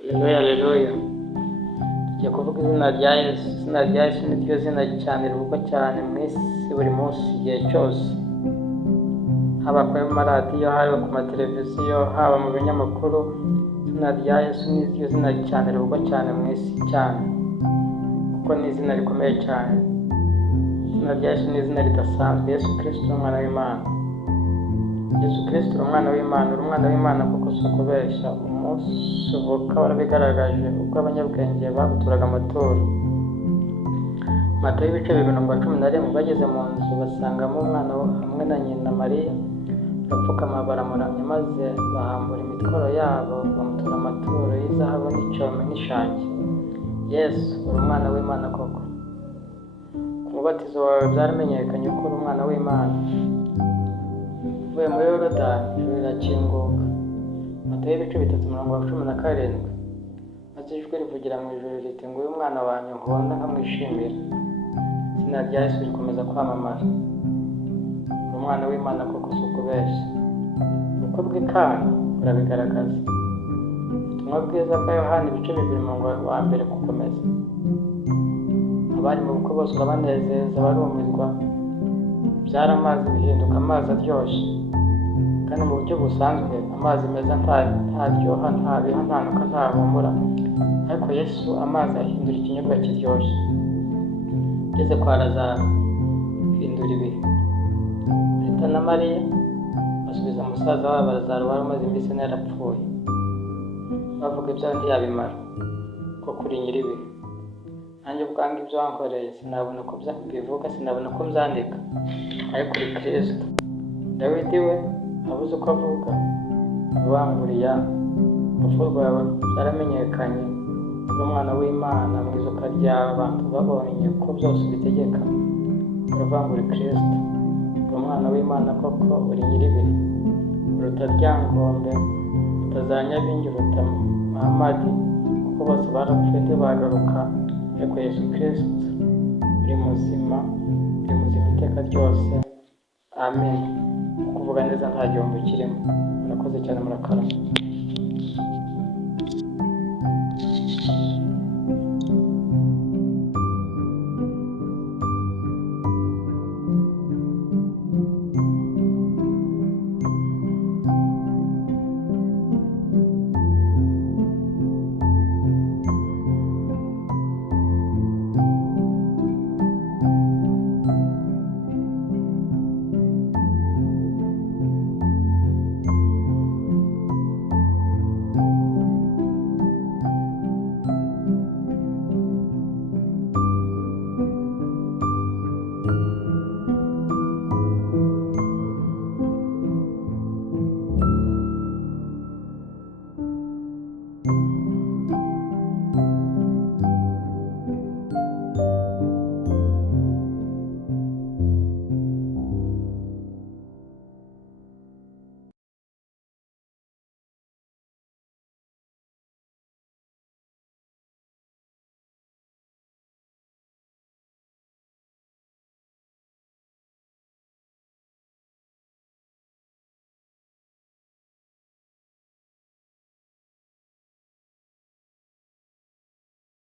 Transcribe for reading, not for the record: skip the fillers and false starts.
Haleluya, haleluya. Tugiye kuvuga izina rya Yesu. Izina rya Yesu ni ryo zina cyane rivugwa cyane mu isi buri munsi, igihe cyose. Haba ku maradiyo, haba ku mateleviziyo, haba mu binyamakuru. Izina rya Yesu ni ryo zina cyane rivugwa cyane mu isi cyane, kuko ni izina rikomeye cyane. Izina rya Yesu ni izina ridasanzwe. Yesu Kristo ni umwana w'Imana. Yesu Kristo ni umwana w'Imana. Uri umwana w'Imana kuko si ukubeshya. Umunsi uvuka warabigaragaje ubwo abanyabwenge baguturaga amaturo. Matayo ibice 11 bageze mu nzu basangamo umwana hamwe na nyina Mariya. Barapfukama baramuramya, maze bahambura imikoro yabo bamutura amaturo y'izahabu n'icyome n'ishangi. Yesu uri umwana w'Imana koko. Ku mubatizo wawe byaramenyekanye ko uri umwana w'Imana. Uvuye muri Yorodani, ijuru rirakinguka. Matayo ibice 3:17. Maze ijwi rivugira mu ijuru riti, nguyu umwana wanjye nkunda nkamwishimira. Izina rya Yesu rikomeza kwamamara. Uri umwana w'Imana koko si ukubeshya. Ubukwe bw'Ikana burabigaragaza. Ubutumwa bwiza bwa Yohana ibice 2:1 gukomeza. Abari mu bukwe bose urabanezeza, barumirwa. Byari amazi bihinduka amazi aryoshye. Kandi mu buryo busanzwe amazi meza ntaryoha, ntabiha, ntanuka, ntahumura. Ariko Yesu amazi ahindura ikinyobwa kiryoshye. Ageze kwa Lazaro ahindura ibihe. Marita na Mariya basubiza musaza wabo Lazaro wari umaze iminsi yarapfuye. Bavuga ibyawe ntiyabimara, ko kuri nyir'ibihe. Nanjye ubwanjye ibyo wankoreye sinabona uko bivuga, sinabona uko byandika. Ariko uri Kristo. Dawidi we abuze uko avuga, abanguriya urupfu rwawe byaramenyekanye. Uri umwana w'Imana, mu izuka ryawe abantu babonye ko byose ubitegeka. Uravuga uri Kristo. Uri umwana w'Imana koko, uri nyir'ibihe. Uruta Ryangombe, uruta za Nyabingi, uruta Muhamadi, kuko bose barapfuye ntibagaruka. Ariko Yesu Kristo uri muzima, uri muzima iteka ryose. Amen. Kuvuga neza nta gihombo kirimo. Murakoze cyane, murakarama.